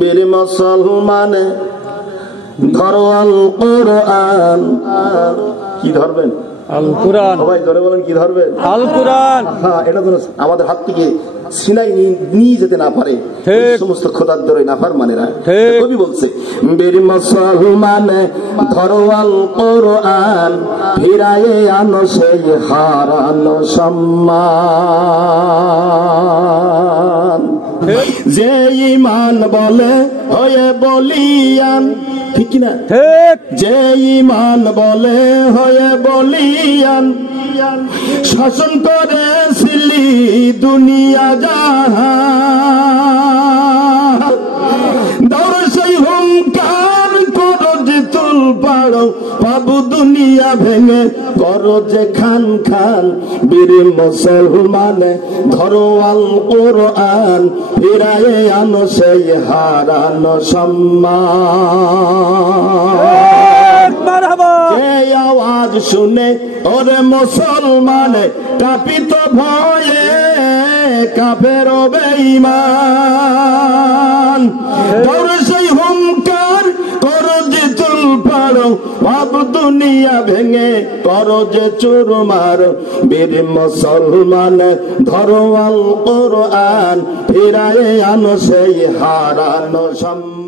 বীর মুসলমান ধরো আল কোরআন। কি ধরবেন? আল কোরআন। সবাই ধরে বলেন কি ধরবেন? আল কোরআন। হ্যাঁ, এটা যেন আমাদের হাত থেকে সিনাই নিয়ে যেতে না পারে সমস্ত খোদার ধরে নাফরমানেরা। কবি বলছে বীর মুসলমান ধরো আল কোরআন, ফিরায়ে আনো সেই হারানো সম্মান। যে ঈমান বলে হয়ে বলিয়ান, ঠিক কিনা? যে ঈমান বলে হয়ে বলিয়ান, শাসন করেছিলি দুনিয়া জাহান। দৌড় সেই হুঙ্কার করো যে তুল পাড়ো, পাবো দুনিয়া ভেঙে করো যে খান খান। বীর মুসলমান ধরো আল কোরআন, ফিরায়ে আনো সেই হারানো সম্মান। এই আওয়াজ শুনে ওরে মুসলমান কাঁপিত ভয়ে কাফের বেঈমান। তোর সেই হুঙ্কার করো যে চুল পাড়ো, ভাব দুনিয়া ভেঙে করো যে চুরমার। বীর মুসলমান ধরো আল কোরআন, ফিরায়ে আনো সেই হারানো সম্মান।